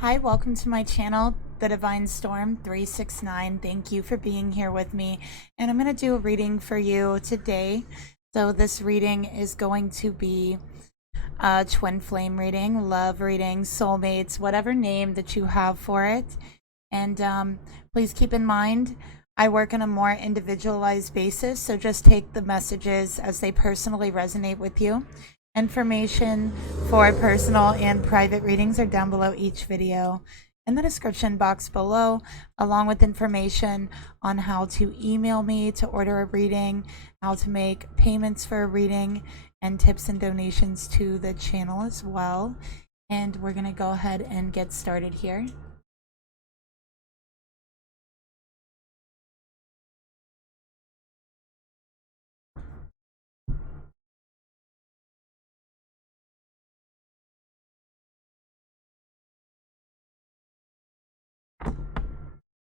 Hi, welcome to my channel, The Divine Storm 369. Thank you for being here with me. And I'm going to do a reading for you today. So this reading is going to be a twin flame reading, love reading, soulmates, whatever name that you have for it. And please keep in mind, I work on a more individualized basis, so just take the messages as they personally resonate with you. Information for personal and private readings are down below each video in the description box below, along with information on how to email me to order a reading, how to make payments for a reading, and tips and donations to the channel as well. And we're going to go ahead and get started here.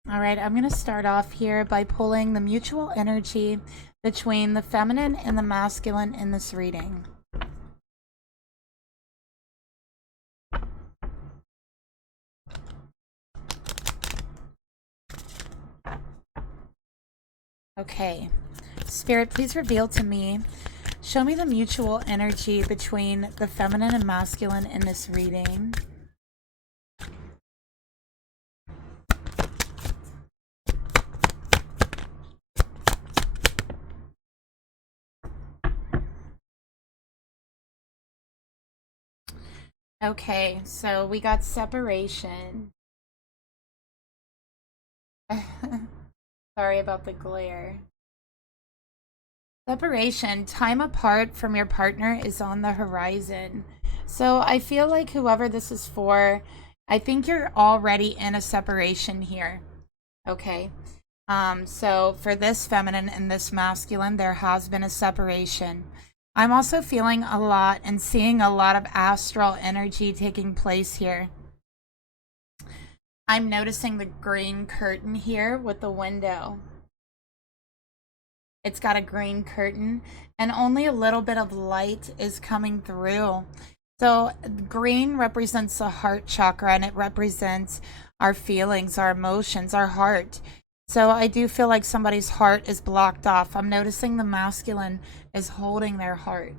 All right, I'm going to start off here by pulling the mutual energy between the feminine and the masculine in this reading. Okay, Spirit, please reveal to me, show me the mutual energy between the feminine and masculine in this reading. Okay, so we got separation. Sorry about the glare. Separation, time apart from your partner is on the horizon. So I feel like whoever this is for, I think you're already in a separation here. Okay. So for this feminine and this masculine, there has been a separation. I'm also feeling a lot and seeing a lot of astral energy taking place here. I'm noticing the green curtain here with the window. It's got a green curtain and only a little bit of light is coming through. So green represents the heart chakra, and it represents our feelings, our emotions, our heart. So I do feel like somebody's heart is blocked off. I'm noticing the masculine is holding their heart,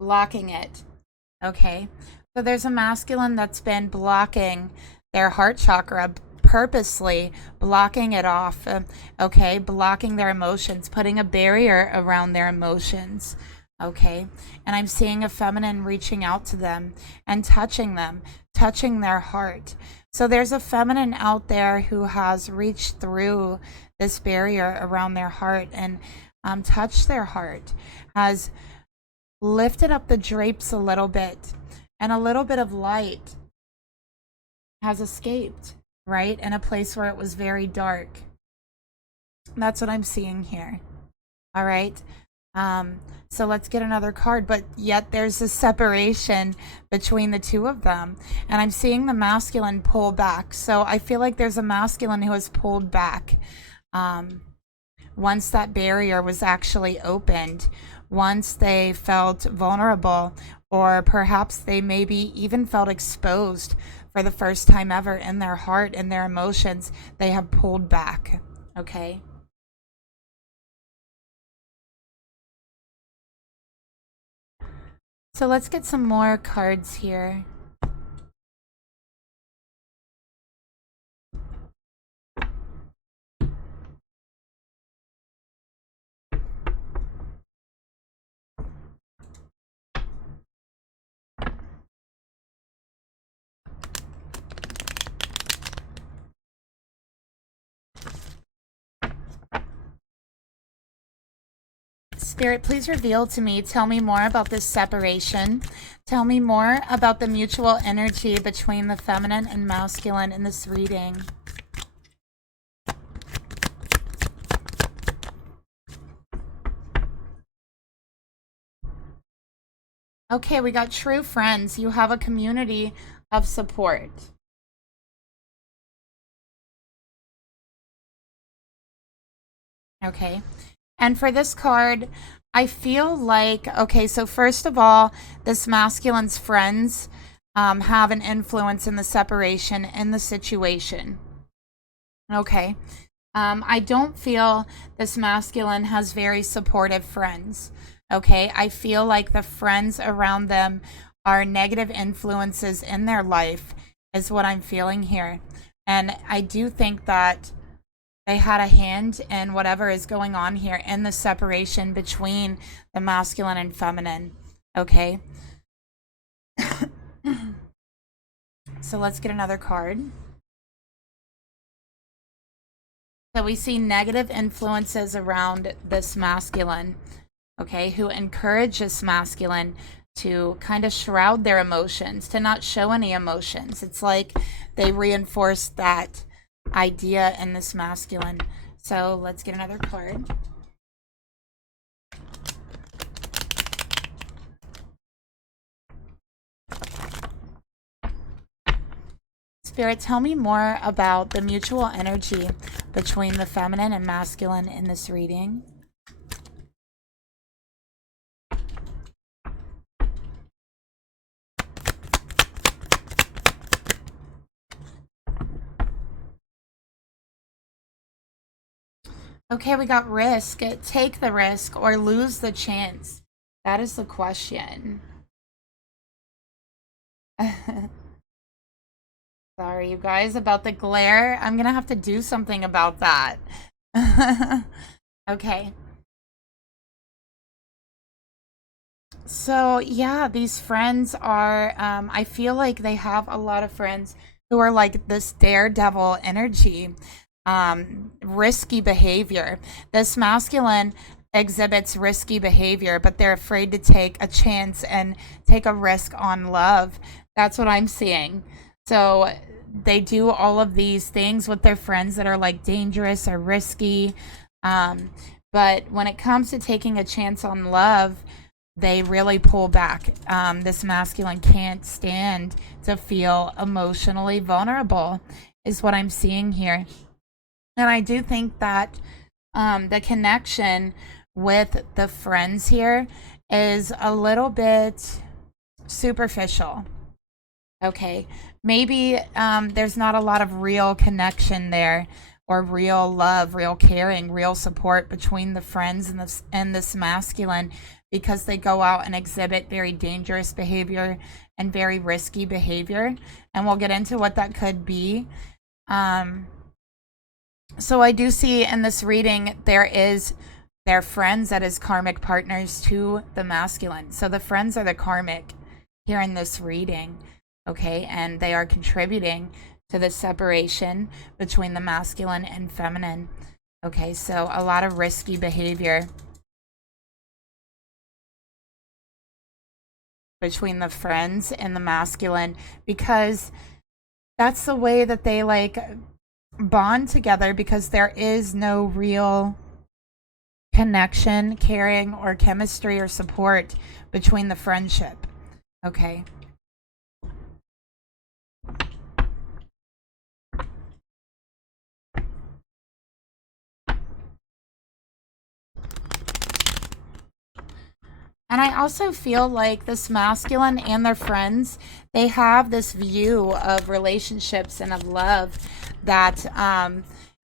blocking it. Okay. So there's a masculine that's been blocking their heart chakra, purposely blocking it off. Okay. Blocking their emotions, putting a barrier around their emotions. Okay. And I'm seeing a feminine reaching out to them and touching them, touching their heart. So there's a feminine out there who has reached through this barrier around their heart and touched their heart, has lifted up the drapes a little bit, and a little bit of light has escaped, right? In a place where it was very dark. That's what I'm seeing here. All right. So let's get another card, but yet there's a separation between the two of them. And I'm seeing the masculine pull back. So I feel like there's a masculine who has pulled back. Once that barrier was actually opened, once they felt vulnerable, or perhaps they maybe even felt exposed for the first time ever in their heart and their emotions, they have pulled back. Okay. So let's get some more cards here. Spirit, please reveal to me, tell me more about this separation. Tell me more about the mutual energy between the feminine and masculine in this reading. Okay, we got true friends. You have a community of support. Okay. And for this card, I feel like, okay, so first of all, this masculine's friends have an influence in the separation, in the situation. Okay. I don't feel this masculine has very supportive friends. Okay. I feel like the friends around them are negative influences in their life, is what I'm feeling here. And I do think that they had a hand in whatever is going on here in the separation between the masculine and feminine. Okay. So let's get another card. So we see negative influences around this masculine, okay, who encourage this masculine to kind of shroud their emotions, to not show any emotions. It's like they reinforce that idea in this masculine. So let's get another card. Spirit, tell me more about the mutual energy between the feminine and masculine in this reading. Okay, we got risk. Take the risk or lose the chance. That is the question. Sorry, you guys, about the glare. I'm gonna have to do something about that. Okay. So, yeah, these friends are, I feel like they have a lot of friends who are like this daredevil energy, risky behavior. This masculine exhibits risky behavior, but they're afraid to take a chance and take a risk on love. That's what I'm seeing. So they do all of these things with their friends that are like dangerous or risky. But when it comes to taking a chance on love, they really pull back. This masculine can't stand to feel emotionally vulnerable, is what I'm seeing here. And I do think that the connection with the friends here is a little bit superficial. Okay, maybe there's not a lot of real connection there, or real love, real caring, real support between the friends and this masculine, because they go out and exhibit very dangerous behavior and very risky behavior. And we'll get into what that could be. So I do see in this reading their friends that is karmic partners to the masculine. So the friends are the karmic here in this reading. Okay, and they are contributing to the separation between the masculine and feminine. Okay, so a lot of risky behavior between the friends and the masculine, because that's the way that they like bond together, because there is no real connection, caring, or chemistry or support between the friendship. Okay. And I also feel like this masculine and their friends, they have this view of relationships and of love that,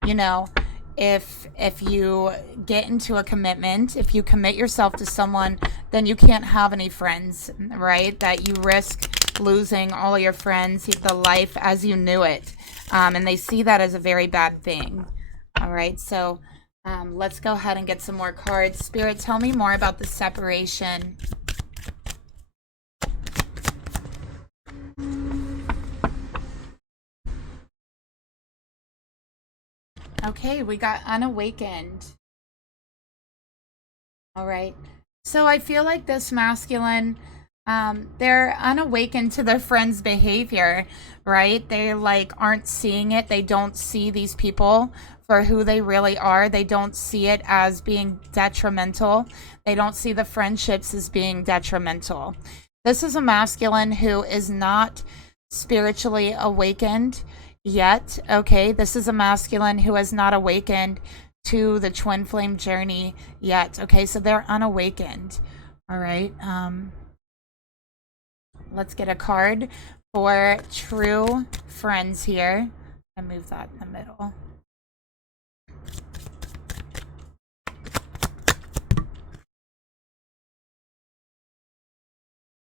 you know, if you get into a commitment, if you commit yourself to someone, then you can't have any friends, right? That you risk losing all your friends, the life as you knew it. And they see that as a very bad thing. All right, so let's go ahead and get some more cards. Spirit, tell me more about the separation. Okay, we got unawakened. All right. So I feel like this masculine, they're unawakened to their friends' behavior, right? They like aren't seeing it. They don't see these people for who they really are. They don't see it as being detrimental. They don't see the friendships as being detrimental. This is a masculine who is not spiritually awakened yet. Okay, this is a masculine who has not awakened to the twin flame journey yet. Okay, so they're unawakened. All right. Let's get a card for true friends here. I move that in the middle.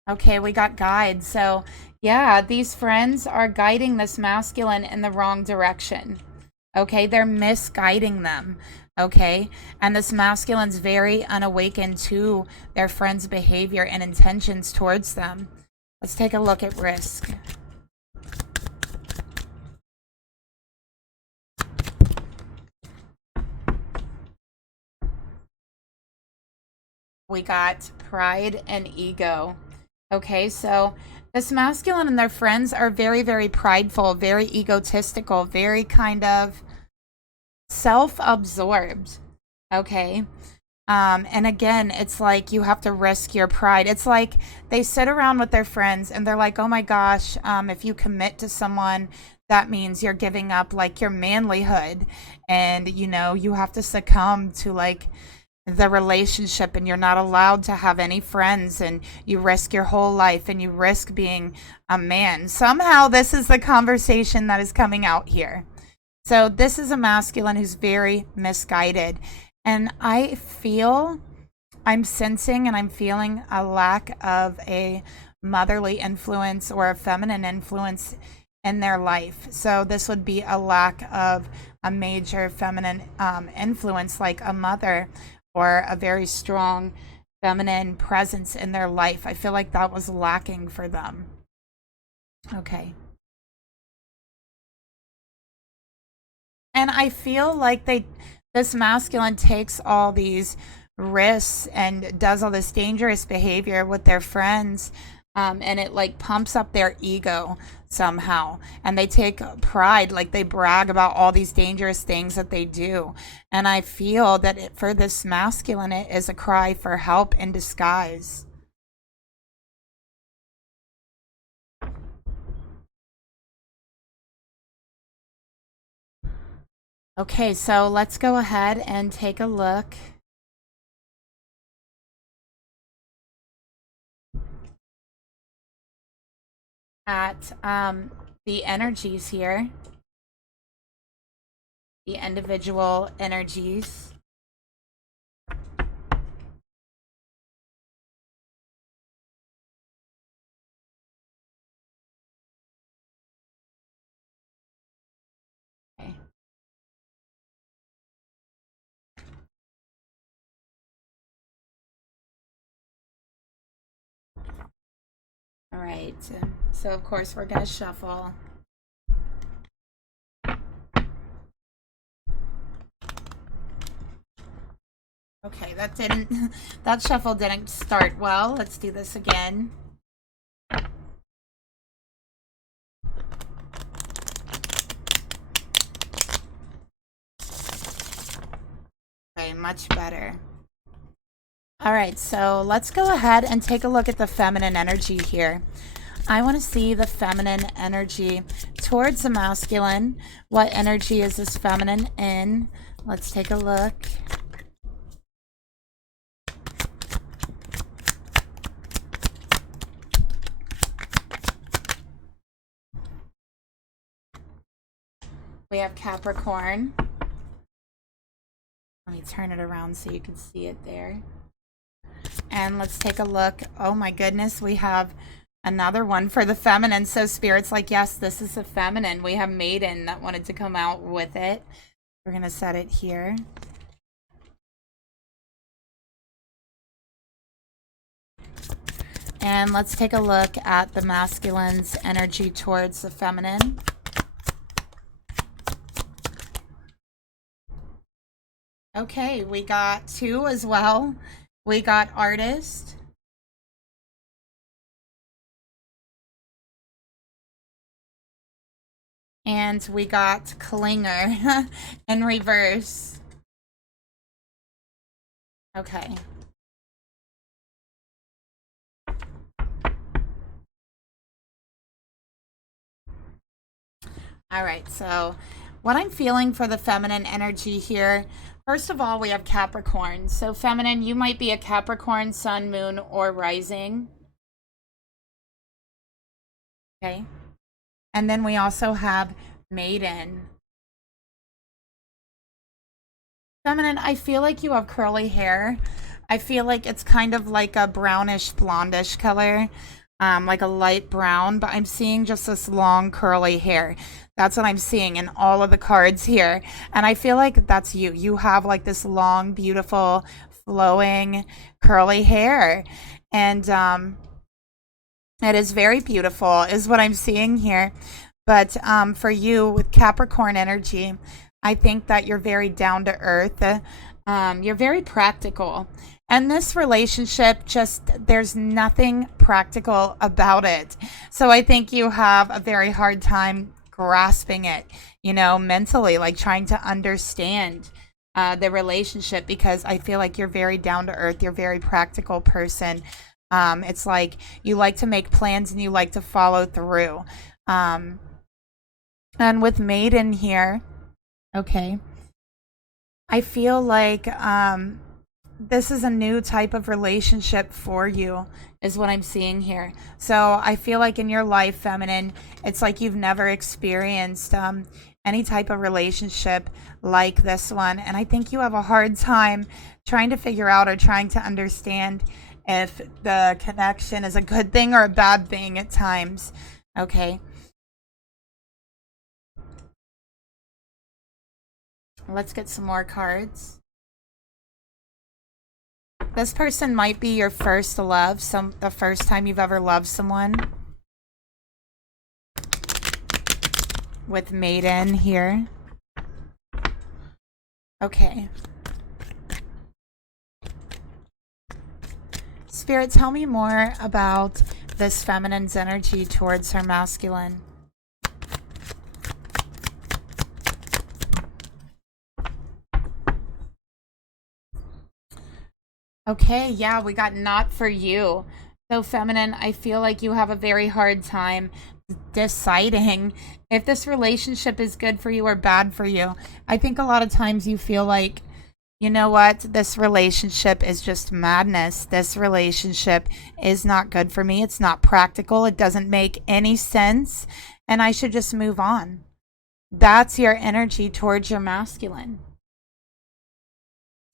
Okay, we got guides. So yeah, these friends are guiding this masculine in the wrong direction. Okay, they're misguiding them. Okay, and this masculine's very unawakened to their friend's behavior and intentions towards them. Let's take a look at risk. We got pride and ego. Okay, so this masculine and their friends are very, very prideful, very egotistical, very kind of self-absorbed. Okay. And again, it's like you have to risk your pride. It's like they sit around with their friends and they're like, oh my gosh, if you commit to someone, that means you're giving up like your manlyhood. And, you know, you have to succumb to like the relationship and you're not allowed to have any friends and you risk your whole life and you risk being a man. Somehow this is the conversation that is coming out here. So this is a masculine who's very misguided. And I'm sensing and I'm feeling a lack of a motherly influence or a feminine influence in their life. So this would be a lack of a major feminine influence like a mother or a very strong feminine presence in their life. I feel like that was lacking for them. Okay. And I feel like this masculine takes all these risks and does all this dangerous behavior with their friends, and it like pumps up their ego somehow. And they take pride, like they brag about all these dangerous things that they do. And I feel that for this masculine, it is a cry for help in disguise. Okay, so let's go ahead and take a look at the energies here, the individual energies. Okay. All right, so of course we're going to shuffle. Okay, that shuffle didn't start well. Let's do this again. Okay, much better. All right, so let's go ahead and take a look at the feminine energy here. I want to see the feminine energy towards the masculine. What energy is this feminine in? Let's take a look. We have Capricorn. Let me turn it around so you can see it there. And let's take a look. Oh my goodness, we have another one for the feminine. So Spirit's like, yes, this is the feminine. We have Maiden that wanted to come out with it. We're going to set it here. And let's take a look at the masculine's energy towards the feminine. Okay, we got two as well. We got Artist. And we got Clinger in reverse. Okay. All right, so what I'm feeling for the feminine energy here, first of all, we have Capricorn. So feminine, you might be a Capricorn, sun, moon, or rising. Okay. And then we also have maiden. Feminine, I feel like you have curly hair. I feel like it's kind of like a brownish blondish color, like a light brown, but I'm seeing just this long curly hair. That's what I'm seeing in all of the cards here. And I feel like that's you. You have like this long, beautiful, flowing, curly hair. And it is very beautiful, is what I'm seeing here. But for you with Capricorn energy, I think that you're very down to earth. You're very practical. And this relationship, just there's nothing practical about it. So I think you have a very hard time grasping it, you know, mentally, like trying to understand the relationship, because I feel like you're very down to earth. You're a very practical person. It's like you like to make plans and you like to follow through. And with maiden here, okay, I feel like this is a new type of relationship for you, is what I'm seeing here. So I feel like in your life, feminine, it's like you've never experienced any type of relationship like this one. And I think you have a hard time trying to figure out or trying to understand if the connection is a good thing or a bad thing at times. Okay. Let's get some more cards. This person might be your first love, the first time you've ever loved someone. With maiden here. Okay. Spirit, tell me more about this feminine's energy towards her masculine. Okay, yeah, we got not for you. So feminine, I feel like you have a very hard time deciding if this relationship is good for you or bad for you. I think a lot of times you feel like, you know what, this relationship is just madness. This relationship is not good for me. It's not practical. It doesn't make any sense. And I should just move on. That's your energy towards your masculine.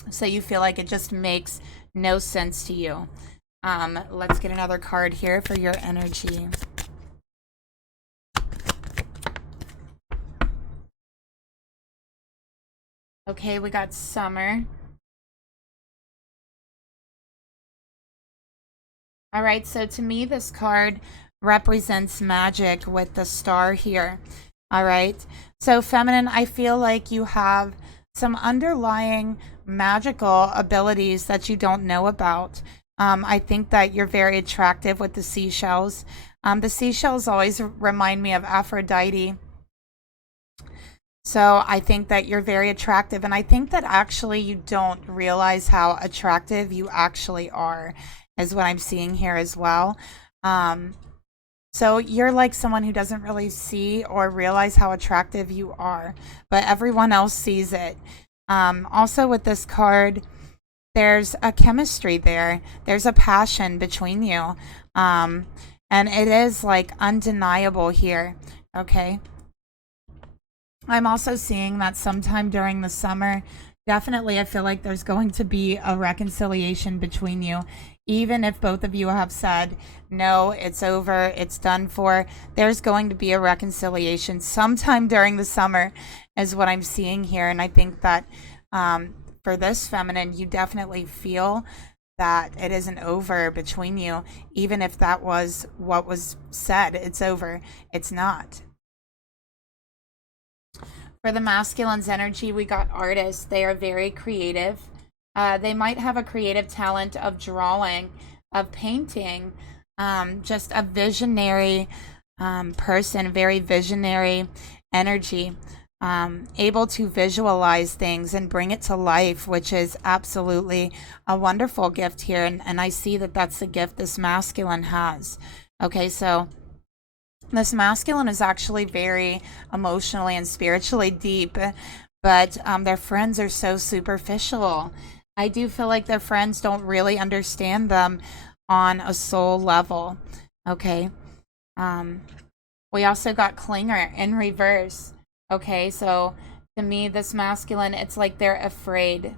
So you feel like it just makes no sense to you. Let's get another card here for your energy. Okay, we got summer. All right, so to me, this card represents magic with the star here. All right, so feminine, I feel like you have some underlying magical abilities that you don't know about. I think that you're very attractive with the seashells. The seashells always remind me of Aphrodite. So I think that you're very attractive, and I think that actually you don't realize how attractive you actually are, is what I'm seeing here as well. So you're like someone who doesn't really see or realize how attractive you are, but everyone else sees it. Also with this card, there's a chemistry there. There's a passion between you. And it is like undeniable here. Okay. I'm also seeing that sometime during the summer, definitely I feel like there's going to be a reconciliation between you. Even if both of you have said, no, it's over, it's done for, there's going to be a reconciliation sometime during the summer, is what I'm seeing here. And I think that for this feminine, you definitely feel that it isn't over between you. Even if that was what was said, it's over. It's not. For the masculine's energy, we got artists. They are very creative. They might have a creative talent of drawing, of painting, just a visionary person, very visionary energy, able to visualize things and bring it to life, which is absolutely a wonderful gift here. And I see that that's the gift this masculine has. Okay, so this masculine is actually very emotionally and spiritually deep, but their friends are so superficial. I do feel like their friends don't really understand them on a soul level. Okay. We also got clinger in reverse. Okay, so to me, this masculine, it's like they're afraid.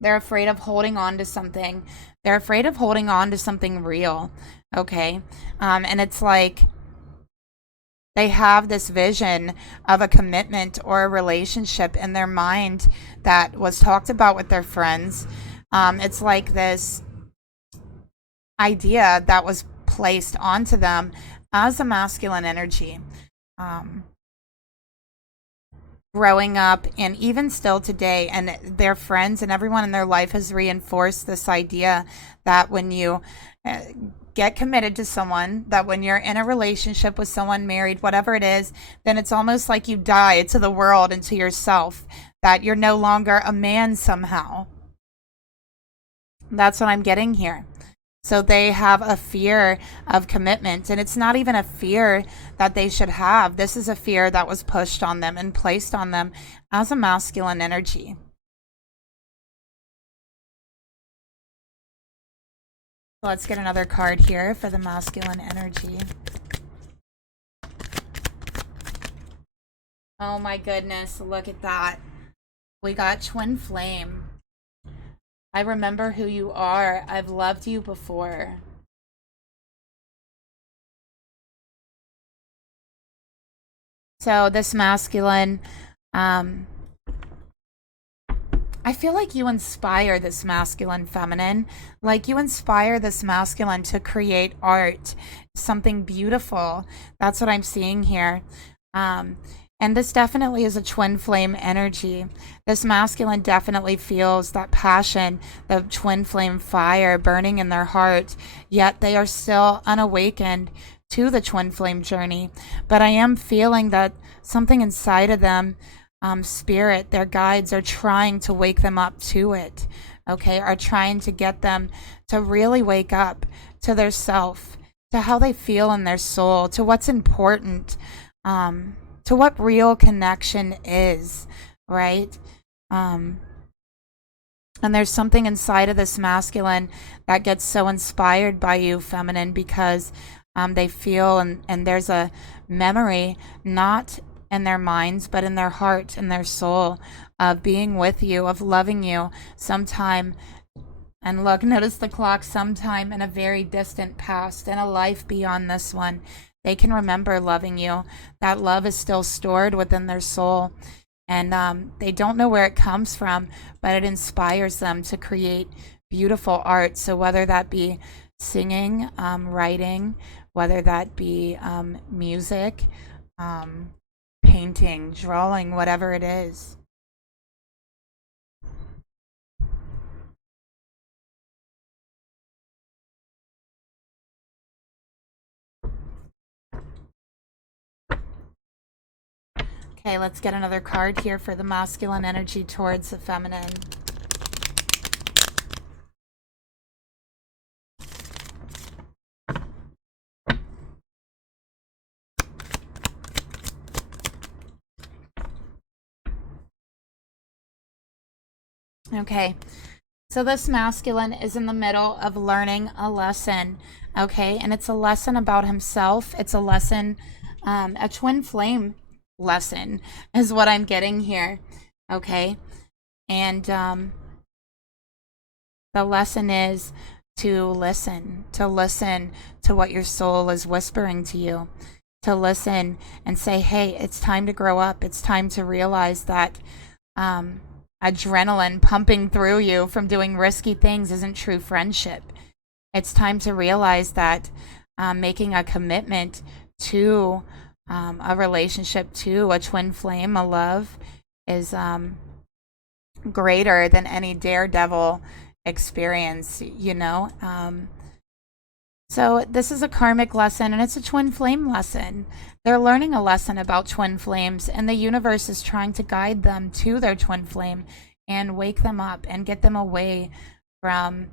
They're afraid of holding on to something. They're afraid of holding on to something real. Okay, and it's like they have this vision of a commitment or a relationship in their mind that was talked about with their friends. It's like this idea that was placed onto them as a masculine energy. Um, Growing up and even still today, and their friends and everyone in their life has reinforced this idea that when you uh, get committed to someone, that when you're in a relationship with someone, married, whatever it is, then it's almost like you die to the world and to yourself, that you're no longer a man somehow. That's what I'm getting here. So they have a fear of commitment, and it's not even a fear that they should have. This is a fear that was pushed on them and placed on them as a masculine energy. Let's get another card here for the masculine energy. Oh my goodness, look at that. We got twin flame. I remember who you are. I've loved you before. So this masculine, I feel like you inspire this masculine feminine, like you inspire this masculine to create art, something beautiful. That's what I'm seeing here. And this definitely is a twin flame energy. This masculine definitely feels that passion, the twin flame fire burning in their heart, yet they are still unawakened to the twin flame journey. But I am feeling that something inside of them, spirit, their guides are trying to wake them up to it, okay, are trying to get them to really wake up to their self, to how they feel in their soul, to what's important, to what real connection is, right? And there's something inside of this masculine that gets so inspired by you, feminine, because they feel, and there's a memory, not in their minds, but in their heart and their soul, of being with you, of loving you sometime. And look, notice the clock, sometime in a very distant past, in a life beyond this one. They can remember loving you. That love is still stored within their soul. And they don't know where it comes from, but it inspires them to create beautiful art. So whether that be singing, writing, whether that be music, painting, drawing, whatever it is. Okay, let's get another card here for the masculine energy towards the feminine. Okay, so this masculine is in the middle of learning a lesson, okay, and it's a lesson about himself. It's a lesson, a twin flame lesson is what I'm getting here, okay, and the lesson is to listen to what your soul is whispering to you, to listen and say, hey, it's time to grow up. It's time to realize that adrenaline pumping through you from doing risky things isn't true friendship. It's time to realize that making a commitment to a relationship, to a twin flame, a love, is greater than any daredevil experience, you know? So this is a karmic lesson, and it's a twin flame lesson. They're learning a lesson about twin flames, and the universe is trying to guide them to their twin flame and wake them up and get them away from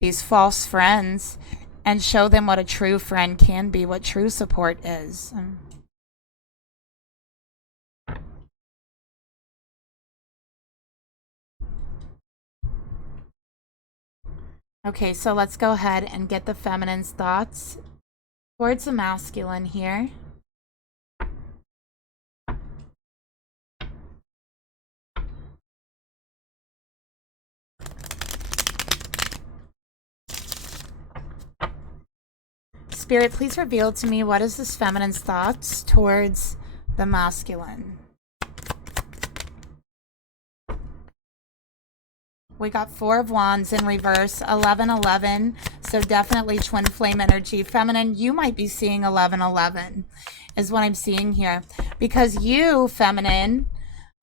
these false friends and show them what a true friend can be, what true support is. Okay, so let's go ahead and get the feminine's thoughts towards the masculine here. Spirit, please reveal to me, what is this feminine's thoughts towards the masculine? We got 4 of Wands in reverse, 11-11, so definitely twin flame energy. Feminine, you might be seeing 11-11 is what I'm seeing here. Because you, feminine,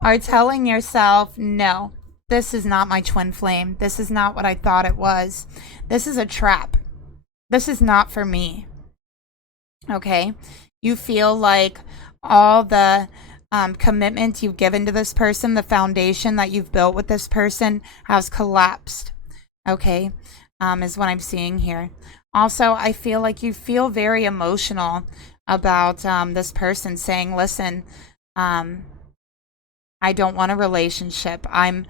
are telling yourself, no, this is not my twin flame. This is not what I thought it was. This is a trap. This is not for me. Okay? You feel like all the commitment you've given to this person, the foundation that you've built with this person has collapsed. Okay? Is what I'm seeing here. Also, I feel like you feel very emotional about this person saying, listen, I don't want a relationship. I'm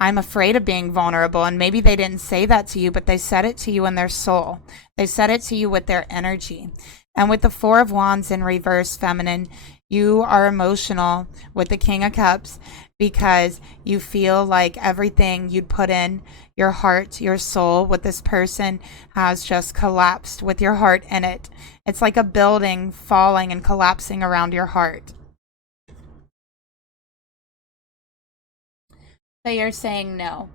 afraid of being vulnerable. And maybe they didn't say that to you, but they said it to you in their soul. They said it to you with their energy. And with the 4 of Wands in reverse, feminine, you are emotional with the King of Cups because you feel like everything you'd put in your heart, your soul with this person has just collapsed with your heart in it. It's like a building falling and collapsing around your heart. So you're saying, no,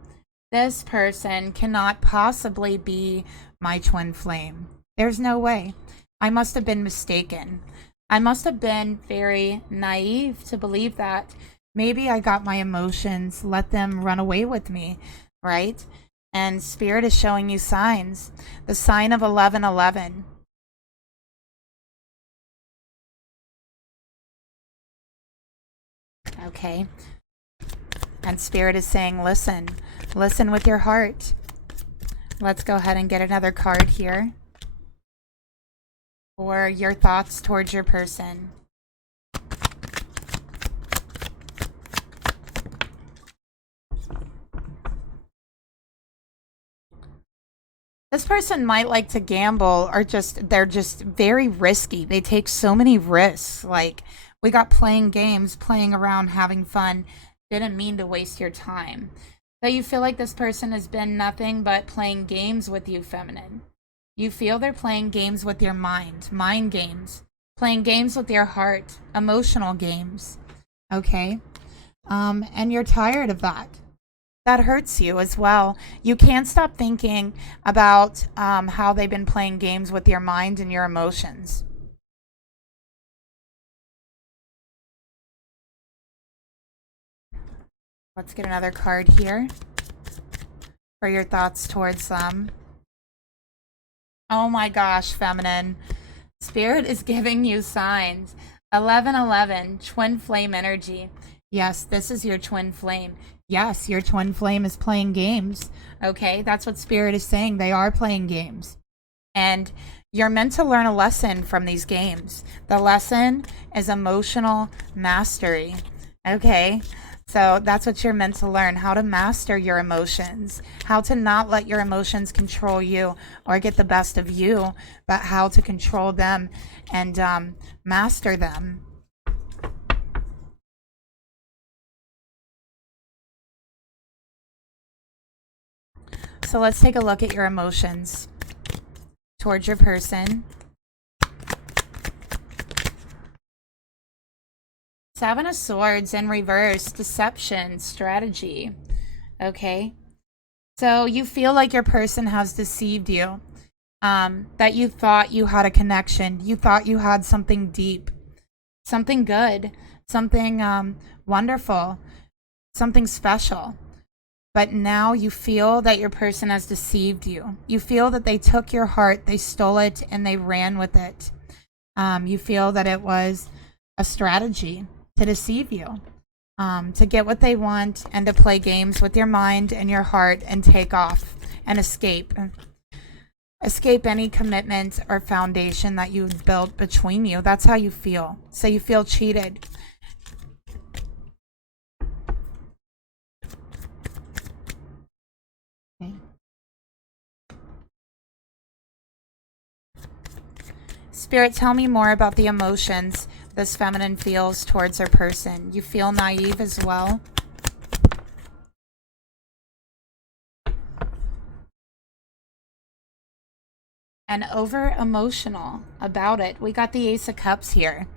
this person cannot possibly be my twin flame. There's no way. I must have been mistaken. I must have been very naive to believe that. Maybe I got my emotions, let them run away with me, right? And Spirit is showing you signs. The sign of 11-11. Okay. And Spirit is saying, listen. Listen with your heart. Let's go ahead and get another card here for your thoughts towards your person. This person might like to gamble, or they're just very risky. They take so many risks. Like, we got playing games, playing around, having fun. Didn't mean to waste your time. So you feel like this person has been nothing but playing games with you, feminine. You feel they're playing games with your mind games, playing games with your heart, emotional games. Okay? And you're tired of that. That hurts you as well. You can't stop thinking about how they've been playing games with your mind and your emotions. Let's get another card here for your thoughts towards them. Oh my gosh, feminine. Spirit is giving you signs. 11-11, twin flame energy. Yes, this is your twin flame. Yes, your twin flame is playing games. Okay, that's what Spirit is saying. They are playing games. And you're meant to learn a lesson from these games. The lesson is emotional mastery. Okay, so that's what you're meant to learn. How to master your emotions. How to not let your emotions control you or get the best of you, but how to control them and master them. So let's take a look at your emotions towards your person. 7 of Swords in reverse, deception, strategy. Okay. So you feel like your person has deceived you. That you thought you had a connection. You thought you had something deep, something good, something wonderful, something special. But now you feel that your person has deceived you. You feel that they took your heart, they stole it, and they ran with it. You feel that it was a strategy to deceive you, to get what they want and to play games with your mind and your heart and take off and escape. Escape any commitment or foundation that you've built between you. That's how you feel. So you feel cheated. Spirit, tell me more about the emotions this feminine feels towards her person. You feel naive as well? And over emotional about it. We got the Ace of Cups here.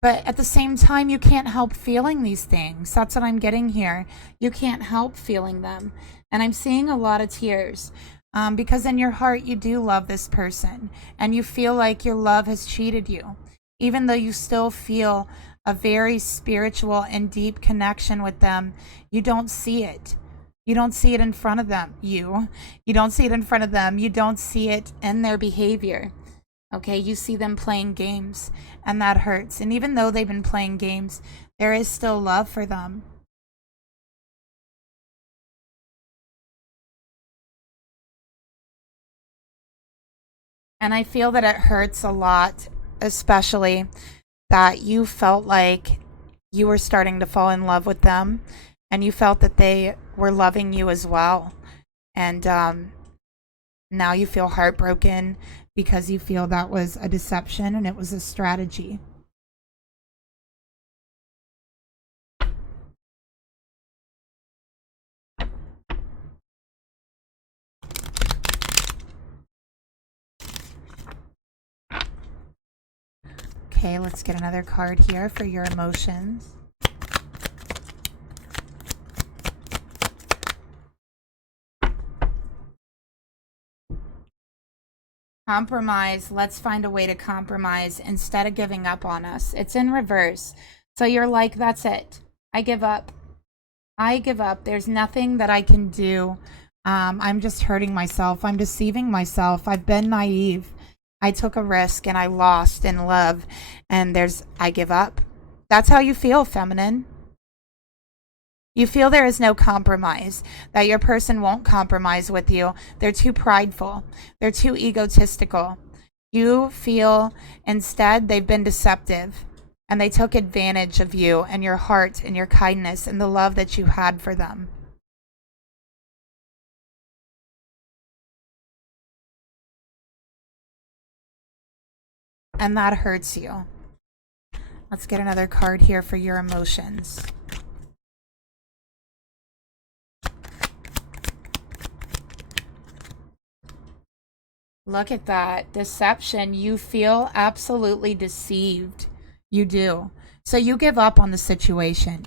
But at the same time, you can't help feeling these things. That's what I'm getting here. You can't help feeling them. And I'm seeing a lot of tears. Because in your heart, you do love this person. And you feel like your love has cheated you. Even though you still feel a very spiritual and deep connection with them, you don't see it. You don't see it in front of them. You don't see it in front of them. You don't see it in their behavior. Okay, you see them playing games, and that hurts. And even though they've been playing games, there is still love for them. And I feel that it hurts a lot, especially that you felt like you were starting to fall in love with them, and you felt that they were loving you as well. And now you feel heartbroken because you feel that was a deception and it was a strategy. Okay, let's get another card here for your emotions. Compromise. Let's find a way to compromise instead of giving up on us. It's in reverse. So you're like, that's it. I give up. I give up. There's nothing that I can do. I'm just hurting myself. I'm deceiving myself. I've been naive. I took a risk and I lost in love. And I give up. That's how you feel, feminine. You feel there is no compromise, that your person won't compromise with you. They're too prideful. They're too egotistical. You feel instead they've been deceptive and they took advantage of you and your heart and your kindness and the love that you had for them. And that hurts you. Let's get another card here for your emotions. Look at that. Deception. You feel absolutely deceived. You do. So you give up on the situation.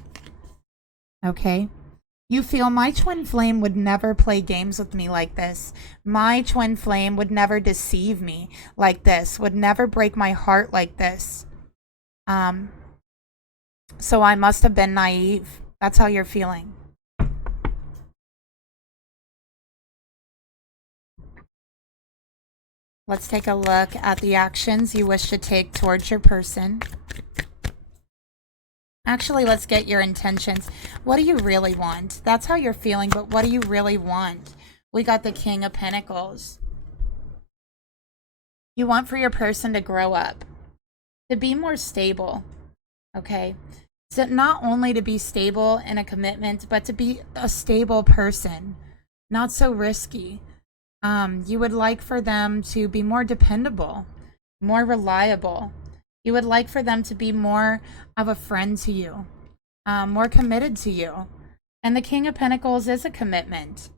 Okay? You feel my twin flame would never play games with me like this. My twin flame would never deceive me like this, would never break my heart like this. So I must have been naive. That's how you're feeling. Let's take a look at the actions you wish to take towards your person. Actually, let's get your intentions. What do you really want? That's how you're feeling, but what do you really want? We got the King of Pentacles. You want for your person to grow up, to be more stable, okay? So not only to be stable in a commitment, but to be a stable person, not so risky. You would like for them to be more dependable, more reliable. You would like for them to be more of a friend to you, more committed to you. And the King of Pentacles is a commitment.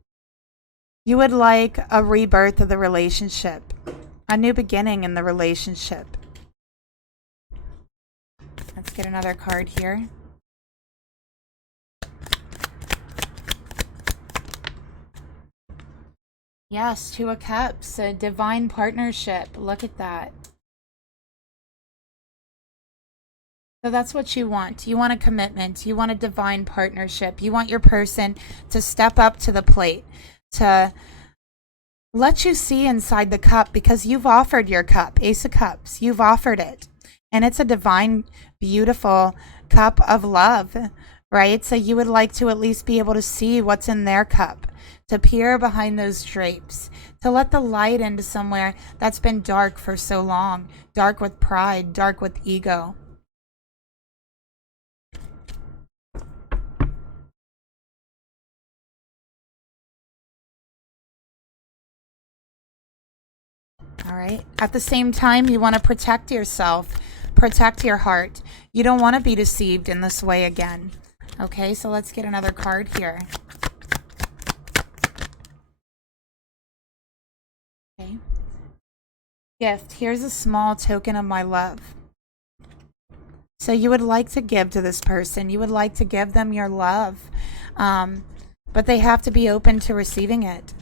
You would like a rebirth of the relationship, a new beginning in the relationship. Let's get another card here. Yes, Two of Cups, a divine partnership. Look at that. So that's what you want. You want a commitment. You want a divine partnership. You want your person to step up to the plate, to let you see inside the cup, because you've offered your cup, Ace of Cups. You've offered it. And it's a divine, beautiful cup of love, right? So you would like to at least be able to see what's in their cup, to peer behind those drapes, to let the light into somewhere that's been dark for so long, dark with pride, dark with ego. All right. At the same time, you want to protect yourself, protect your heart. You don't want to be deceived in this way again. Okay, so let's get another card here. Okay. Gift. Here's a small token of my love. So you would like to give to this person. You would like to give them your love. But they have to be open to receiving it.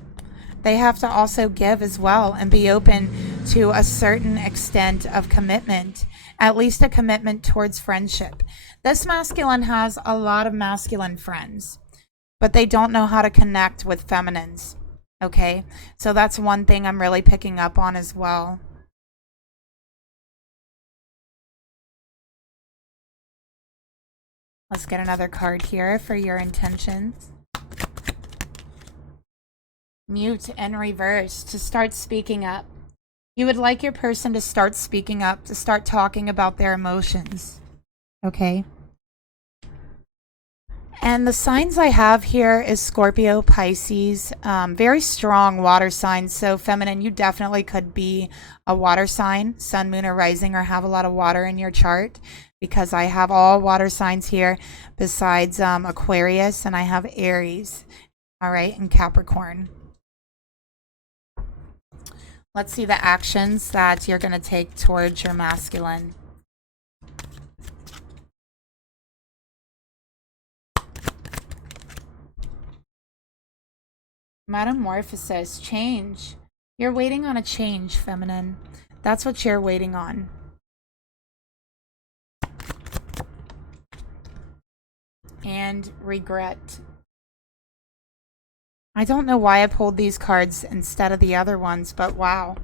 They have to also give as well and be open to a certain extent of commitment, at least a commitment towards friendship. This masculine has a lot of masculine friends, but they don't know how to connect with feminines. Okay, so that's one thing I'm really picking up on as well. Let's get another card here for your intentions. Mute and reverse, to start speaking up. You would like your person to start speaking up, to start talking about their emotions. Okay. And the signs I have here is Scorpio, Pisces, very strong water signs. So feminine, you definitely could be a water sign, sun, moon, or rising, or have a lot of water in your chart, because I have all water signs here besides Aquarius, and I have Aries, all right, and Capricorn. Let's see the actions that you're going to take towards your masculine. Metamorphosis, change. You're waiting on a change, feminine. That's what you're waiting on. And regret. I don't know why I pulled these cards instead of the other ones, but wow.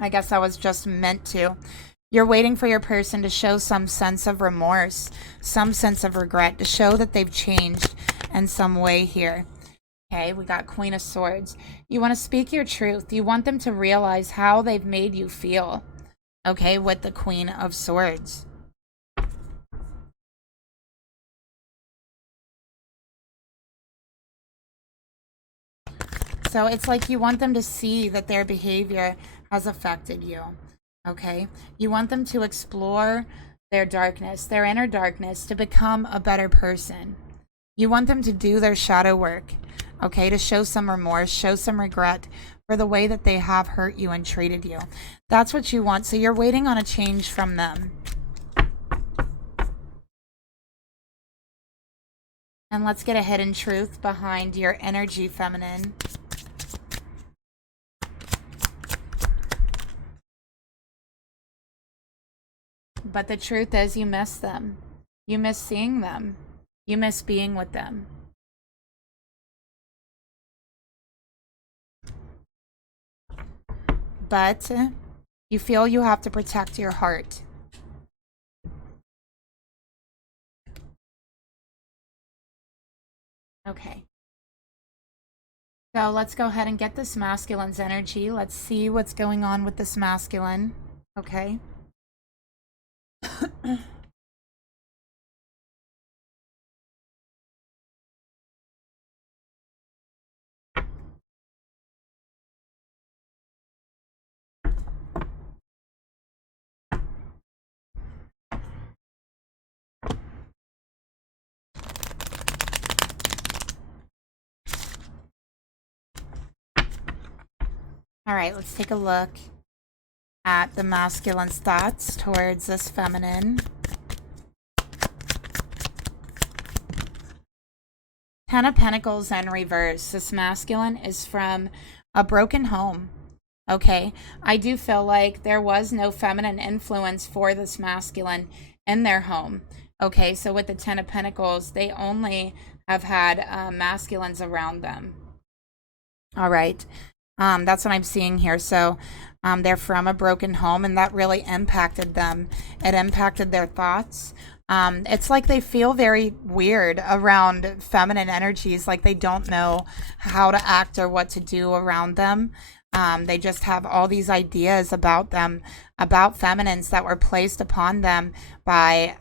I guess I was just meant to. You're waiting for your person to show some sense of remorse, some sense of regret, to show that they've changed in some way here. Okay, we got Queen of Swords. You want to speak your truth. You want them to realize how they've made you feel. Okay, with the Queen of Swords. So it's like you want them to see that their behavior has affected you. Okay? You want them to explore their darkness, their inner darkness, to become a better person. You want them to do their shadow work. Okay? To show some remorse, show some regret for the way that they have hurt you and treated you. That's what you want. So you're waiting on a change from them. And let's get a hidden truth behind your energy, feminine. But the truth is, you miss them. You miss seeing them. You miss being with them. But you feel you have to protect your heart. Okay. So let's go ahead and get this masculine's energy. Let's see what's going on with this masculine. Okay. All right, let's take a look at the masculine's thoughts towards this feminine. Ten of Pentacles in reverse. This masculine is from a broken home. Okay, I do feel like there was no feminine influence for this masculine in their home. Okay, so with the Ten of Pentacles, they only have had masculines around them. All right. That's what I'm seeing here. So they're from a broken home, and that really impacted them. It impacted their thoughts. It's like they feel very weird around feminine energies, like they don't know how to act or what to do around them. They just have all these ideas about them, about feminines that were placed upon them by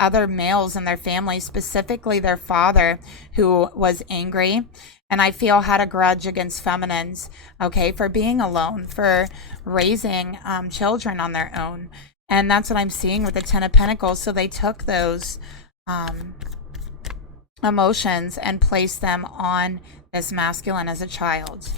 other males in their family, specifically their father, who was angry and I feel had a grudge against feminines, okay, for being alone, for raising children on their own. And that's what I'm seeing with the Ten of Pentacles. So they took those emotions and placed them on this masculine as a child.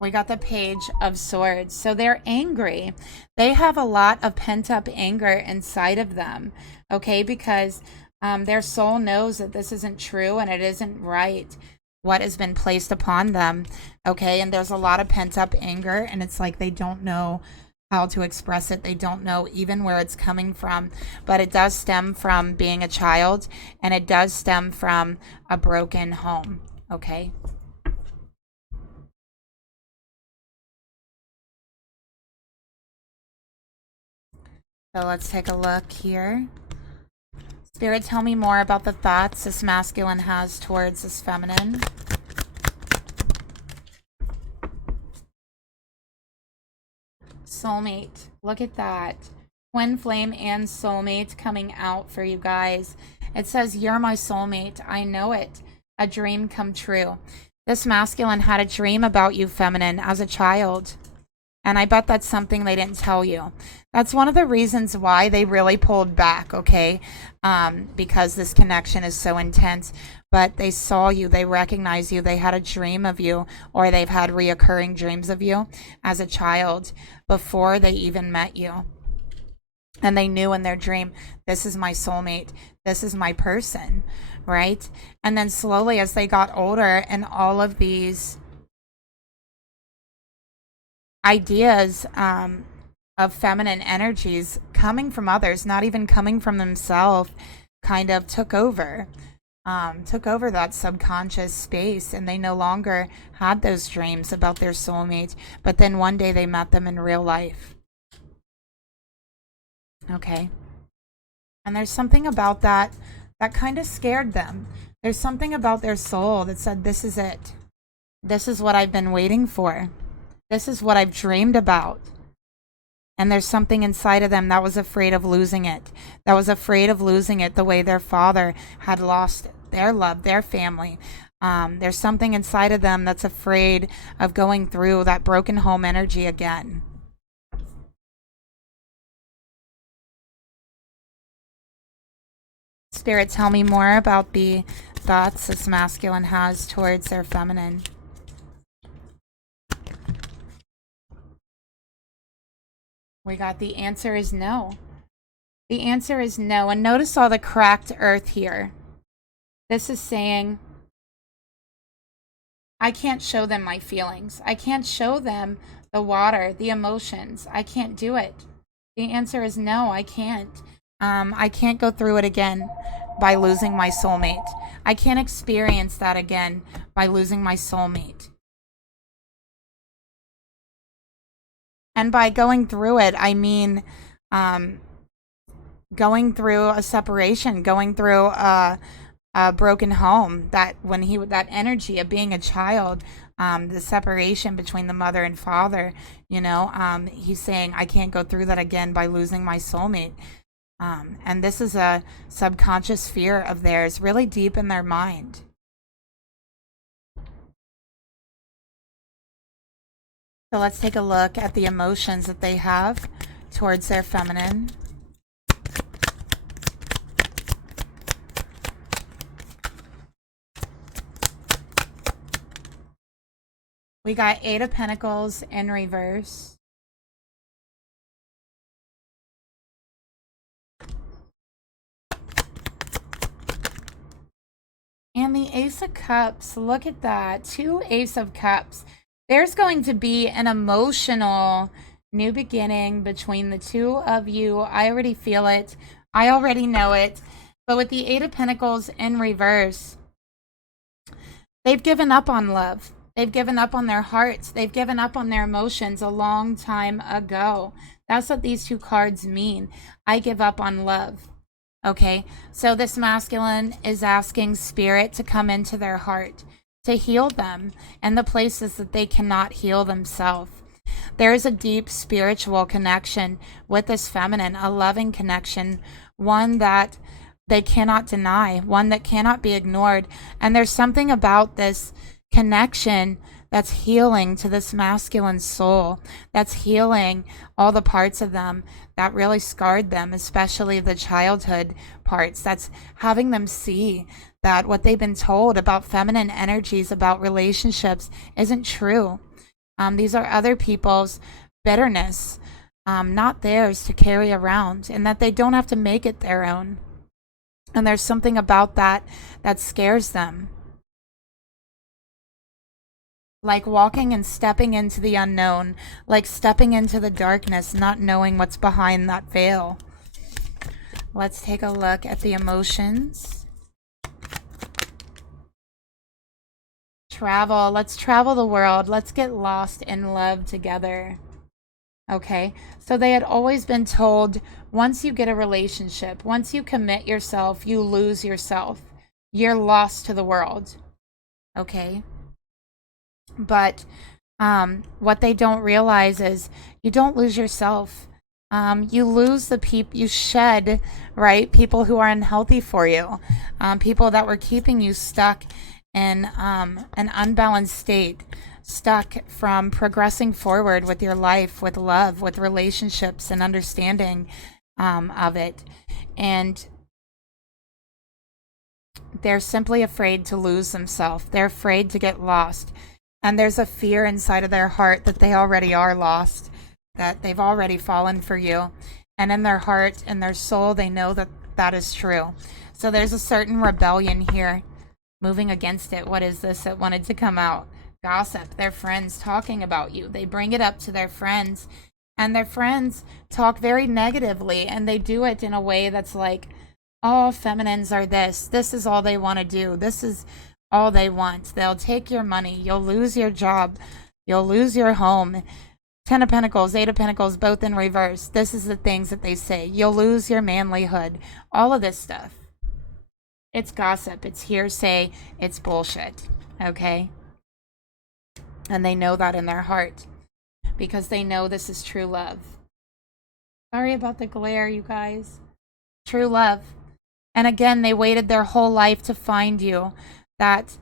We got the Page of Swords. So they're angry. They have a lot of pent-up anger inside of them, okay? Because their soul knows that this isn't true and it isn't right, what has been placed upon them, okay? And there's a lot of pent-up anger, and it's like they don't know how to express it. They don't know even where it's coming from. But it does stem from being a child, and it does stem from a broken home, okay? So let's take a look here. Spirit, tell me more about the thoughts this masculine has towards this feminine. Soulmate. Look at that. Twin flame and soulmate coming out for you guys. It says, you're my soulmate. I know it. A dream come true. This masculine had a dream about you, feminine, as a child. And I bet that's something they didn't tell you. That's one of the reasons why they really pulled back, okay? Because this connection is so intense. But they saw you, they recognize you, they had a dream of you, or they've had reoccurring dreams of you as a child before they even met you. And they knew in their dream, this is my soulmate, this is my person, right? And then slowly as they got older and all of these ideas of feminine energies coming from others, not even coming from themselves, kind of took over that subconscious space, and they no longer had those dreams about their soulmates. But then one day they met them in real life. Okay. And there's something about that kind of scared them. There's something about their soul that said, this is it. This is what I've been waiting for. This is what I've dreamed about. And there's something inside of them that was afraid of losing it. That was afraid of losing it the way their father had lost their love, their family. There's something inside of them that's afraid of going through that broken home energy again. Spirit, tell me more about the thoughts this masculine has towards their feminine. We got the answer is no. The answer is no. And notice all the cracked earth here. This is saying, I can't show them my feelings. I can't show them the water, the emotions. I can't do it. The answer is no, I can't. I can't go through it again by losing my soulmate. I can't experience that again by losing my soulmate. And by going through it, I mean going through a separation, going through a broken home. That that energy of being a child, the separation between the mother and father, you know, he's saying, I can't go through that again by losing my soulmate. And this is a subconscious fear of theirs, really deep in their mind. So let's take a look at the emotions that they have towards their feminine. We got Eight of Pentacles in reverse. And the Ace of Cups, look at that. 2 Ace of Cups. There's going to be an emotional new beginning between the two of you. I already feel it. I already know it. But with the Eight of Pentacles in reverse, they've given up on love. They've given up on their hearts. They've given up on their emotions a long time ago. That's what these two cards mean. I give up on love. Okay, so this masculine is asking spirit to come into their heart, to heal them in the places that they cannot heal themselves. There is a deep spiritual connection with this feminine, a loving connection one that they cannot deny, one that cannot be ignored. And there's something about this connection that's healing to this masculine soul, that's healing all the parts of them that really scarred them, especially the childhood parts, that's having them see that what they've been told about feminine energies, about relationships, isn't true. These are other people's bitterness, not theirs to carry around, and that they don't have to make it their own. And there's something about that that scares them. Like walking and stepping into the unknown, like stepping into the darkness, not knowing what's behind that veil. Let's take a look at the emotions. Travel. Let's travel the world. Let's get lost in love together. Okay, so they had always been told, once you get a relationship, once you commit yourself, you lose yourself. You're lost to the world. Okay. But what they don't realize is you don't lose yourself. You lose the people, you shed, right? People who are unhealthy for you, people that were keeping you stuck in an unbalanced state, stuck from progressing forward with your life, with love, with relationships and understanding of it. And they're simply afraid to lose themselves. They're afraid to get lost. And there's a fear inside of their heart that they already are lost, that they've already fallen for you. And in their heart and their soul, they know that that is true. So there's a certain rebellion here, moving against it. What is this that wanted to come out? Gossip, their friends talking about you. They bring it up to their friends, and their friends talk very negatively, and they do it in a way that's like, oh, feminines are this. This is all they want to do. This is all they want. They'll take your money. You'll lose your job. You'll lose your home. 10 of Pentacles, 8 of Pentacles, both in reverse. This is the things that they say. You'll lose your manlyhood. All of this stuff. It's gossip. It's hearsay. It's bullshit. Okay? And they know that in their heart, because they know this is true love. Sorry about the glare, you guys. True love. And again, they waited their whole life to find you. That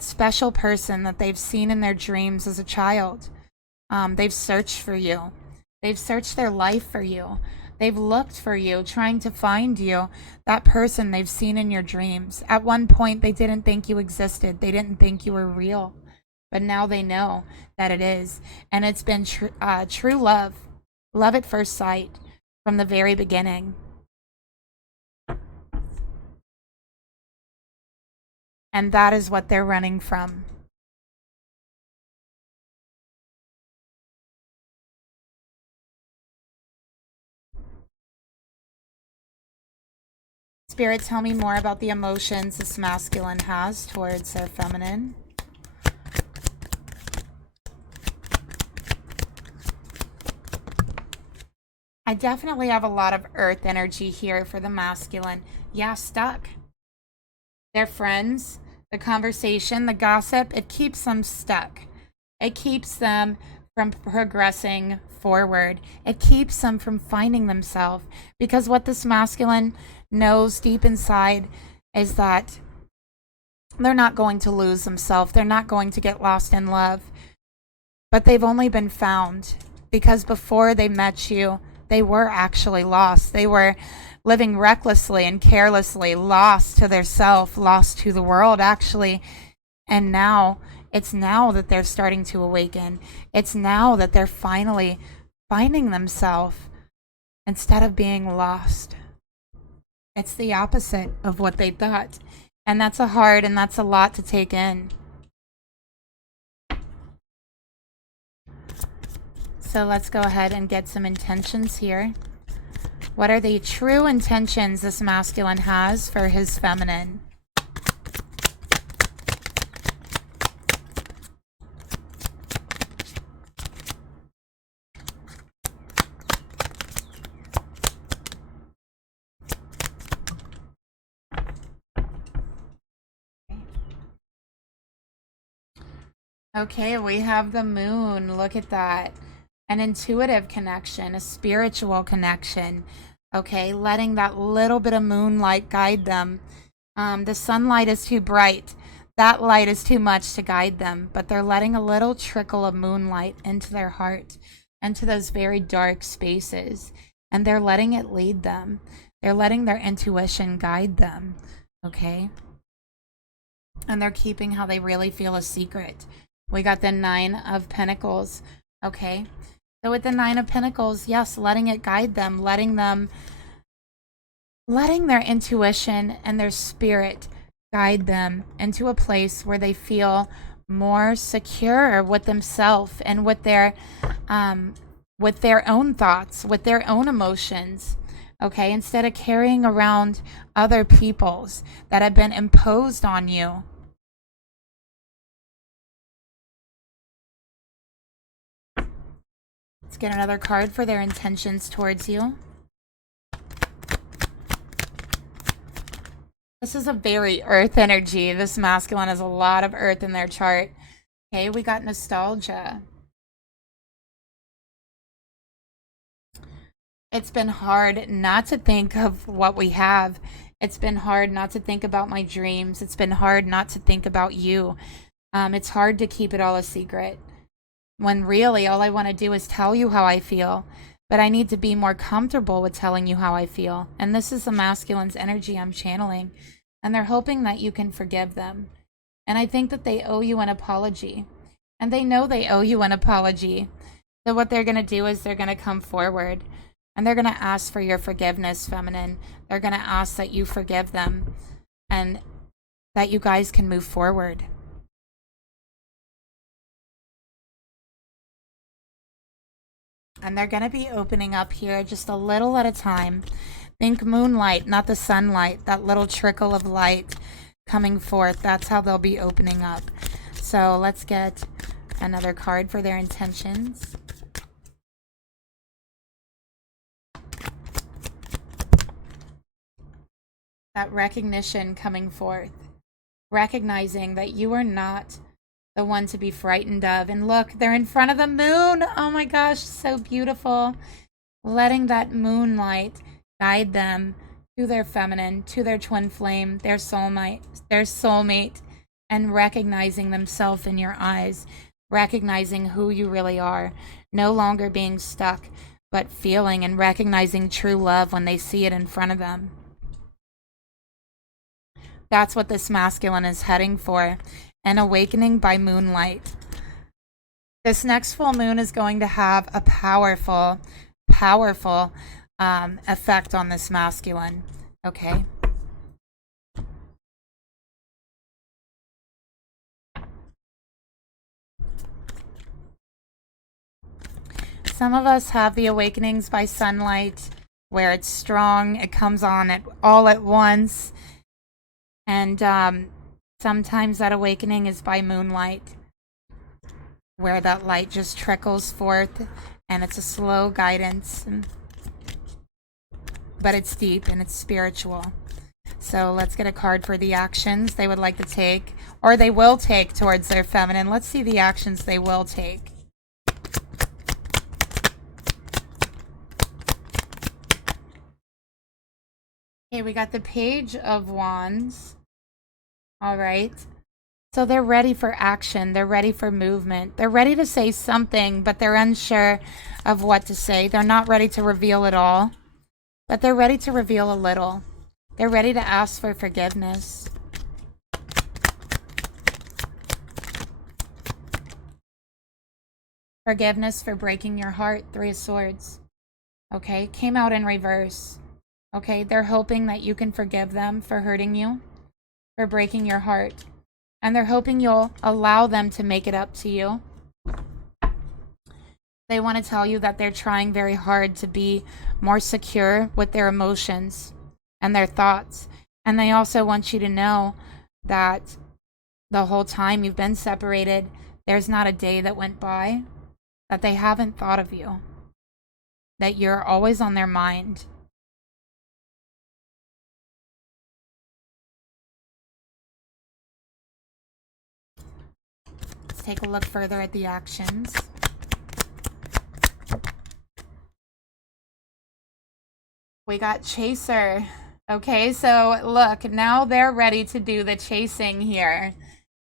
special person that they've seen in their dreams as a child. They've searched for you. They've searched their life for you. They've looked for you, trying to find you, that person they've seen in your dreams. At one point, they didn't think you existed. They didn't think you were real. But now they know that it is. And it's been true love. Love at first sight from the very beginning. And that is what they're running from. Spirit, tell me more about the emotions this masculine has towards their feminine. I definitely have a lot of earth energy here for the masculine. Yeah, stuck. Their friends, the conversation, the gossip, it keeps them stuck. It keeps them from progressing forward. It keeps them from finding themselves. Because what this masculine knows deep inside is that they're not going to lose themselves. They're not going to get lost in love. But they've only been found because before they met you, they were actually lost. They were living recklessly and carelessly, lost to their self, lost to the world, actually. And now, it's now that they're starting to awaken. It's now that they're finally finding themselves instead of being lost. It's the opposite of what they thought. And that's a hard and that's a lot to take in. So let's go ahead and get some intentions here. What are the true intentions this masculine has for his feminine? Okay, we have the moon. Look at that. An intuitive connection, a spiritual connection. Okay, letting that little bit of moonlight guide them. The sunlight is too bright. That light is too much to guide them, but they're letting a little trickle of moonlight into their heart, into those very dark spaces, and they're letting it lead them. They're letting their intuition guide them, okay? And they're keeping how they really feel a secret. We got the 9 of Pentacles, okay? So with the 9 of Pentacles, yes, letting it guide them, letting their intuition and their spirit guide them into a place where they feel more secure with themselves and with their own thoughts, with their own emotions. Okay, instead of carrying around other people's that have been imposed on you. Let's get another card for their intentions towards you. This is a very earth energy. This masculine has a lot of earth in their chart. Okay, we got nostalgia. It's been hard not to think of what we have. It's been hard not to think about my dreams. It's been hard not to think about you. It's hard to keep it all a secret. When really all I want to do is tell you how I feel. But I need to be more comfortable with telling you how I feel. And this is the masculine's energy I'm channeling. And they're hoping that you can forgive them. And I think that they owe you an apology. And they know they owe you an apology. So what they're going to do is they're going to come forward. And they're going to ask for your forgiveness, feminine. They're going to ask that you forgive them. And that you guys can move forward. And they're going to be opening up here just a little at a time. Think moonlight, not the sunlight. That little trickle of light coming forth. That's how they'll be opening up. So let's get another card for their intentions. That recognition coming forth. Recognizing that you are not the one to be frightened of. And look, they're in front of the moon. Oh my gosh, so beautiful. Letting that moonlight guide them to their feminine, to their twin flame, their soulmate, and recognizing themselves in your eyes, recognizing who you really are, no longer being stuck, but feeling and recognizing true love when they see it in front of them. That's what this masculine is heading for. An awakening by moonlight. This next full moon is going to have a powerful effect on this masculine. Okay. Some of us have the awakenings by sunlight, where it's strong, it comes on all at once, and sometimes that awakening is by moonlight, where that light just trickles forth and it's a slow guidance, but it's deep and it's spiritual. So let's get a card for the actions they would like to take, or they will take towards their feminine. Let's see the actions they will take. Okay, we got the Page of Wands. All right. So they're ready for action. They're ready for movement. They're ready to say something, but they're unsure of what to say. They're not ready to reveal it all, but they're ready to reveal a little. They're ready to ask for forgiveness. Forgiveness for breaking your heart. 3 of Swords. Okay, came out in reverse. Okay, they're hoping that you can forgive them for hurting you, for breaking your heart. And they're hoping you'll allow them to make it up to you. They want to tell you that they're trying very hard to be more secure with their emotions and their thoughts. And they also want you to know that the whole time you've been separated, there's not a day that went by that they haven't thought of you, that you're always on their mind. Let's take a look further at the actions. We got chaser. Okay, so look, now they're ready to do the chasing here.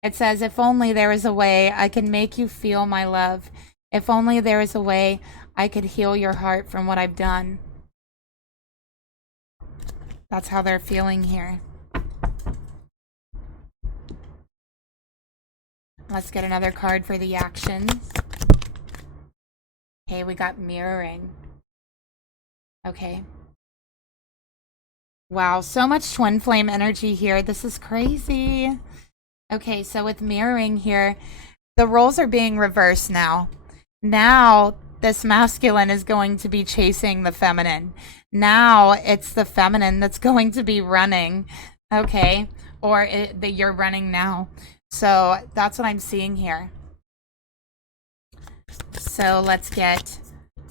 It says, if only there was a way I could make you feel my love. If only there was a way I could heal your heart from what I've done. That's how they're feeling here. Let's get another card for the actions. Okay, we got mirroring. Okay. Wow, so much twin flame energy here. This is crazy. Okay, so with mirroring here, the roles are being reversed now. Now, this masculine is going to be chasing the feminine. Now, it's the feminine that's going to be running. Okay, or you're running now. So that's what I'm seeing here. So let's get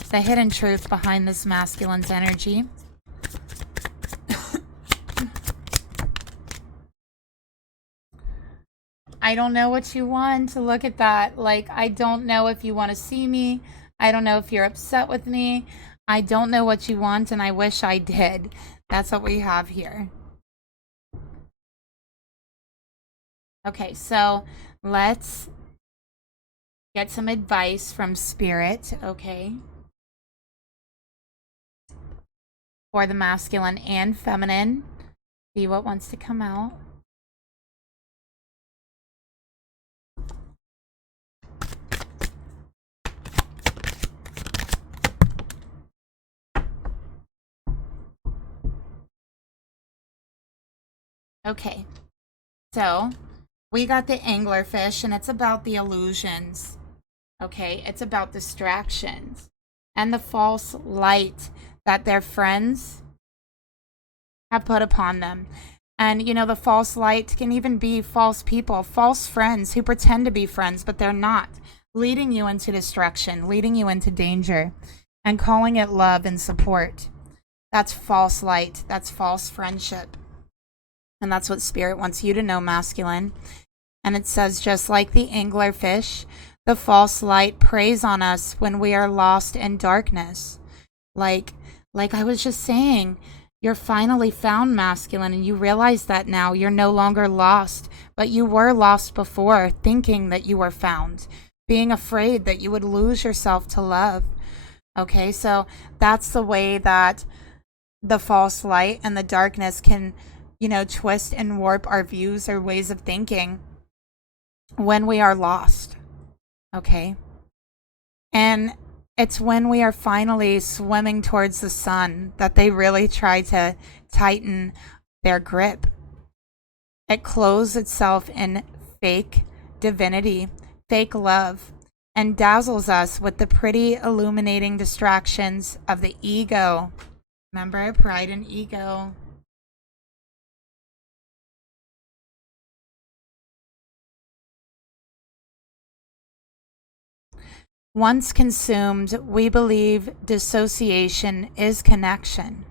the hidden truth behind this masculine's energy. I don't know what you want. Look at that. Like, I don't know if you want to see me. I don't know if you're upset with me. I don't know what you want, and I wish I did. That's what we have here. Okay, so let's get some advice from Spirit, okay? For the masculine and feminine. See what wants to come out. Okay, so we got the anglerfish, and it's about the illusions. Okay, it's about distractions and the false light that their friends have put upon them. And, you know, the false light can even be false people, false friends who pretend to be friends, but they're not, leading you into destruction, leading you into danger, and calling it love and support. That's false light. That's false friendship. And that's what Spirit wants you to know, masculine. And it says, just like the anglerfish, the false light preys on us when we are lost in darkness. Like I was just saying, you're finally found, masculine, and you realize that now. You're no longer lost, but you were lost before, thinking that you were found, being afraid that you would lose yourself to love. Okay, so that's the way that the false light and the darkness can, you know, twist and warp our views or ways of thinking when we are lost. Okay. And it's when we are finally swimming towards the sun that they really try to tighten their grip. It clothes itself in fake divinity, fake love, and dazzles us with the pretty illuminating distractions of the ego. Remember, pride and ego. Once consumed, we believe dissociation is connection.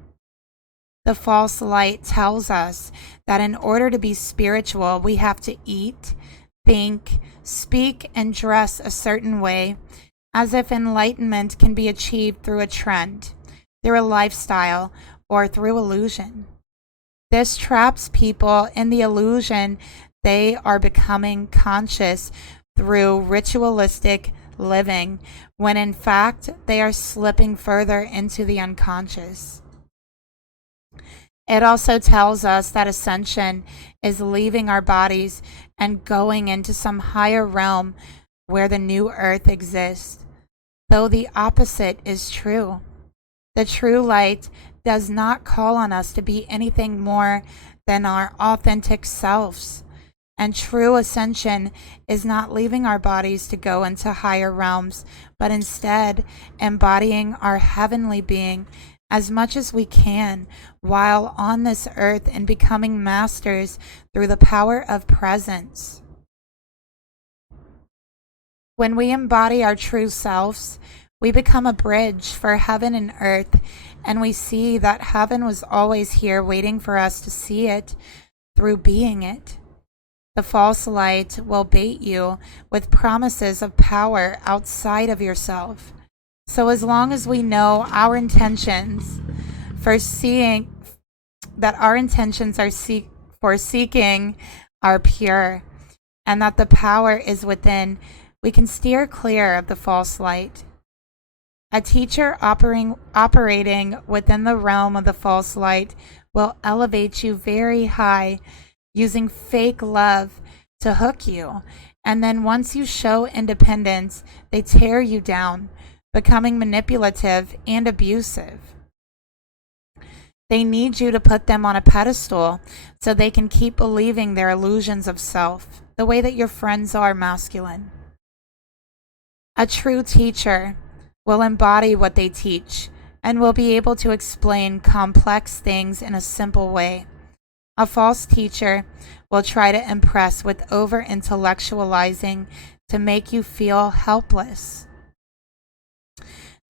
The false light tells us that in order to be spiritual, we have to eat, think, speak, and dress a certain way, as if enlightenment can be achieved through a trend, through a lifestyle, or through illusion. This traps people in the illusion they are becoming conscious through ritualistic living, when in fact they are slipping further into the unconscious. It also tells us that ascension is leaving our bodies and going into some higher realm where the new earth exists, though the opposite is true. The true light does not call on us to be anything more than our authentic selves. And true ascension is not leaving our bodies to go into higher realms, but instead embodying our heavenly being as much as we can while on this earth and becoming masters through the power of presence. When we embody our true selves, we become a bridge for heaven and earth, and we see that heaven was always here waiting for us to see it through being it. The false light will bait you with promises of power outside of yourself. So as long as we know our intentions for seeing that our intentions are for seeking are pure, and that the power is within. We can steer clear of the false light. A teacher operating within the realm of the false light will elevate you very high using fake love to hook you. And then once you show independence, they tear you down, becoming manipulative and abusive. They need you to put them on a pedestal so they can keep believing their illusions of self, the way that your friends are masculine. A true teacher will embody what they teach and will be able to explain complex things in a simple way. A false teacher will try to impress with over-intellectualizing to make you feel helpless.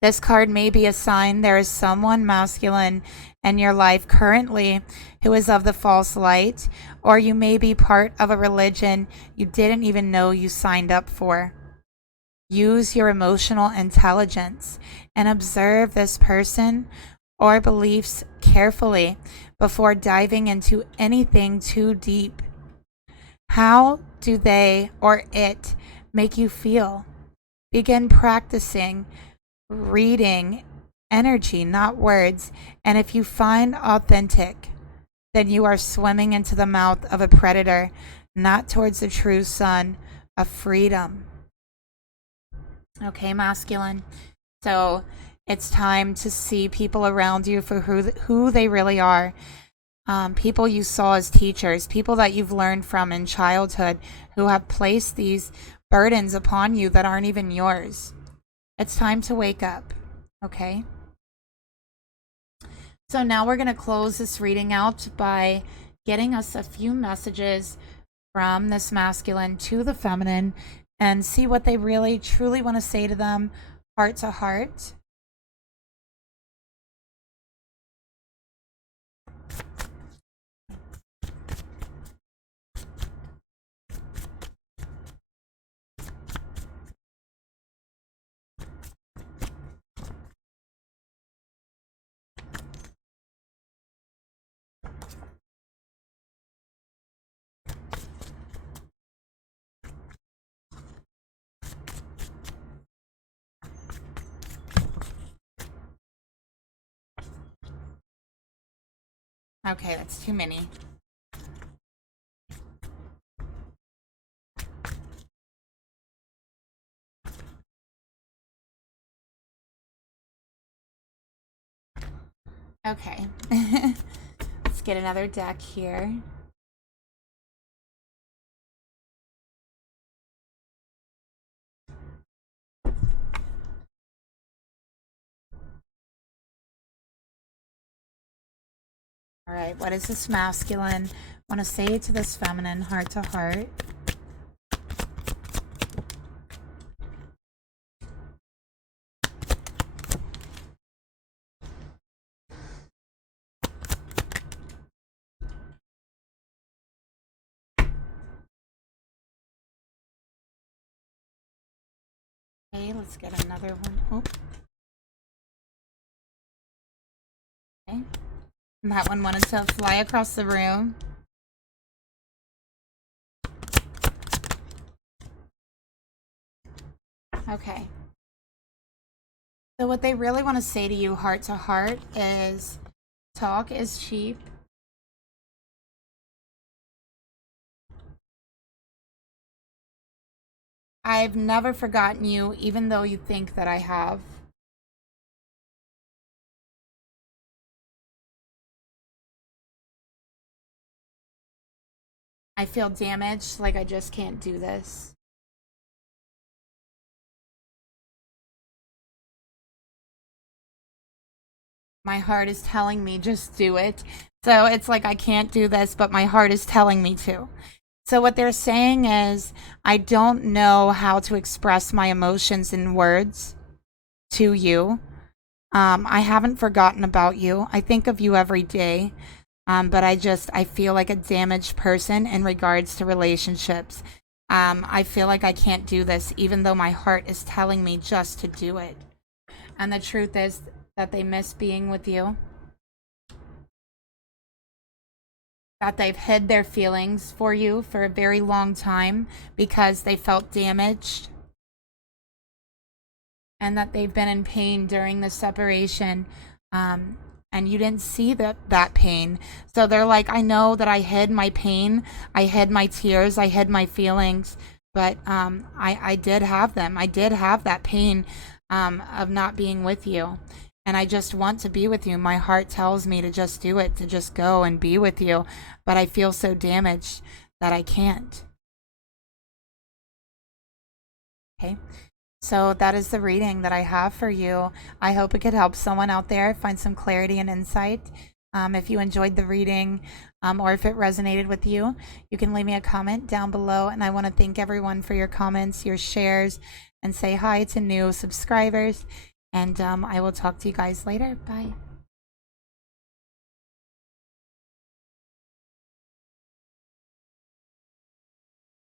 This card may be a sign there is someone masculine in your life currently who is of the false light, or you may be part of a religion you didn't even know you signed up for. Use your emotional intelligence and observe this person or beliefs carefully before diving into anything too deep. How do they or it make you feel? Begin practicing reading energy, not words, and if you find authentic, then you are swimming into the mouth of a predator, not towards the true sun of freedom. Okay, masculine. So it's time to see people around you for who they really are. People you saw as teachers, people that you've learned from in childhood who have placed these burdens upon you that aren't even yours. It's time to wake up, okay? So now we're going to close this reading out by getting us a few messages from this masculine to the feminine and see what they really truly want to say to them, heart to heart. Okay, that's too many. Okay. Let's get another deck here. All right, what does this masculine want to say to this feminine, heart to heart? Okay, let's get another one. Oh. Okay. And that one wanted to fly across the room. Okay. So what they really want to say to you, heart to heart, is talk is cheap. I've never forgotten you, even though you think that I have. I feel damaged, like I just can't do this. My heart is telling me just do it. So it's like I can't do this, but my heart is telling me to. So what they're saying is, I don't know how to express my emotions in words to you. I haven't forgotten about you. I think of you every day. But I feel like a damaged person in regards to relationships. I feel like I can't do this, even though my heart is telling me just to do it. And the truth is that they miss being with you. that they've hid their feelings for you for a very long time because they felt damaged, and that they've been in pain during the separation, and you didn't see that pain. So they're like, I know that I hid my pain, I hid my tears, I hid my feelings, but I did have them. I did have that pain of not being with you, and I just want to be with you. My heart tells me to just do it, to just go and be with you, but I feel so damaged that I can't. Okay. So that is the reading that I have for you. I hope it could help someone out there find some clarity and insight. If you enjoyed the reading, or if it resonated with you, you can leave me a comment down below. And I want to thank everyone for your comments, your shares, and say hi to new subscribers. And I will talk to you guys later. Bye.